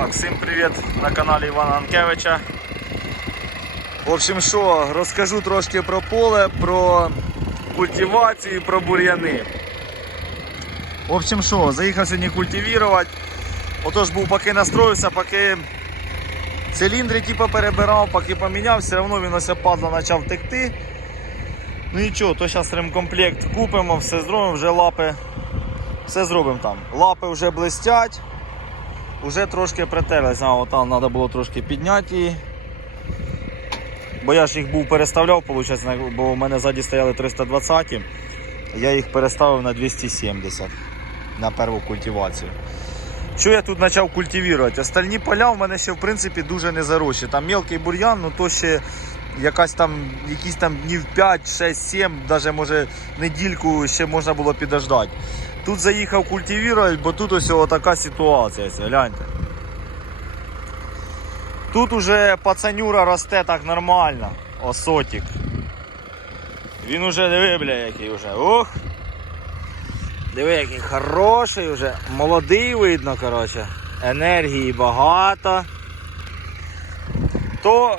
Так, всім привіт на каналі Івана Анкевича. В общем, що, розкажу трошки про поле, про культивацію про бур'яни. В общем, що, заїхав сьогодні культивувати. Отож був поки настроївся, поки циліндри типу, перебирав, поки поміняв, все одно він ось падла почав текти. Ну нічого, то зараз ремкомплект купимо, все зробимо, вже лапи. Все зробимо там. Лапи вже блистять. Уже трошки притерлись, а там треба було трошки підняти її. Бо я ж їх був переставляв, виходить, бо у мене ззаді стояли 320 я їх переставив на 270 на першу культивацію. Що я тут почав культивувати? Остальні поля в мене ще в принципі дуже не зарощі. Там мелкий бур'ян, ну то ще якась там, якісь там днів 5, 6, 7, навіть може недільку ще можна було підождати. Тут заїхав культивувати, бо тут ось така ситуація. Гляньте. Тут уже пацанюра росте так нормально. Осотік. Він уже диви, бля, який вже. Ох! Диви, який хороший вже. Молодий видно, коротше. Енергії багато. То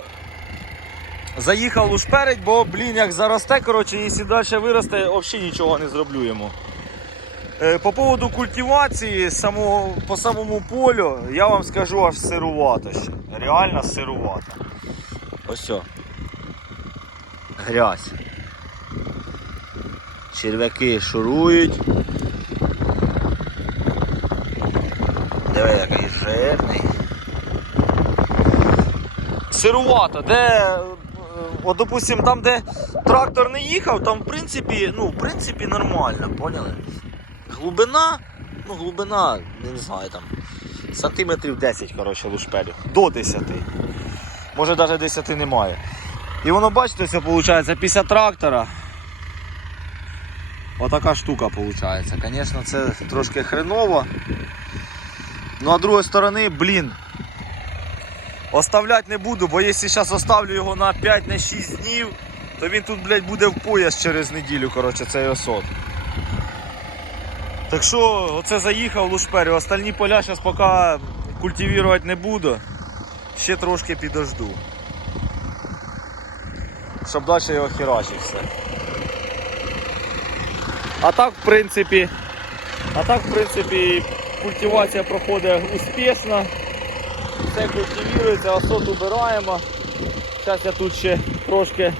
заїхав лушперить, бо, блін, як заросте, коротше, якщо далі виросте, взагалі нічого не зроблю йому. Е, По поводу культивації самого, по самому полю, я вам скажу аж сирувато ще. Реально сирувато. Ось все. Грязь. Черв'яки шурують. Диви, який жирний. Сирувато, де, от, допустим, там, де трактор не їхав, там в принципі, ну, в принципі нормально, поняли? Глибина, ну глибина, не знаю там, сантиметрів 10, коротше, лушпелів. До 10. Може навіть 10 немає. І воно, бачите, це виходить після трактора. Отака штука виходить. Звісно, це трошки хреново. Ну а з другої сторони, блін. Оставляти не буду, бо якщо зараз оставлю його на 5-6 днів, то він тут, блядь, буде в пояс через неділю, коротше, цей осот. Так що, оце заїхав лушперю, остальні поля зараз поки культивувати не буду. Ще трошки підожду. Щоб далі його херачити все. А так, в принципі, а так, в принципі, культивація проходить успішно. Все культивується, осот убираємо. Зараз я тут ще трошки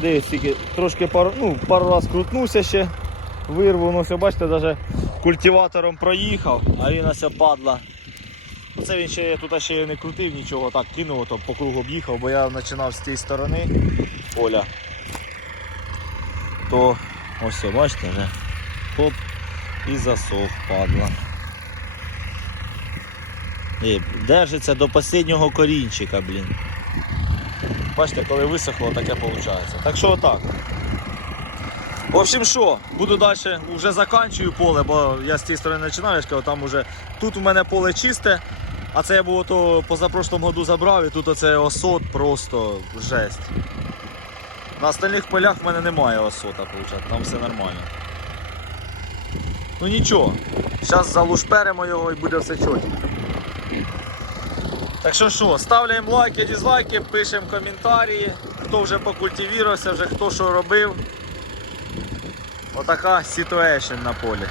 дивись, тільки трошки пару, ну, пару раз крутнувся ще вирву, ну все, бачите, навіть культиватором проїхав, а він ось падла. Це він ще я тут ще не крутив нічого, так кинув, то по кругу об'їхав, бо я починав з тієї сторони поля. То ось бачите вже. Хоп, і засох падла. І держиться до останнього корінчика, блін. Бачите, коли висохло, таке виходить. Так що отак. В общем, що, буду далі, вже заканчую поле, бо я з тієї сторони починаю, я там уже тут у мене поле чисте, а це я було то позапрошлому году забрав і тут оце осот просто жесть. На остальних полях в мене немає осота, виходить, там все нормально. Ну нічого, зараз залушперимо його і буде все чотко. Так що що, ставляємо лайки, дізлайки, пишемо коментарі, хто вже покультивувався, вже хто що робив. Отака ситуація на полі.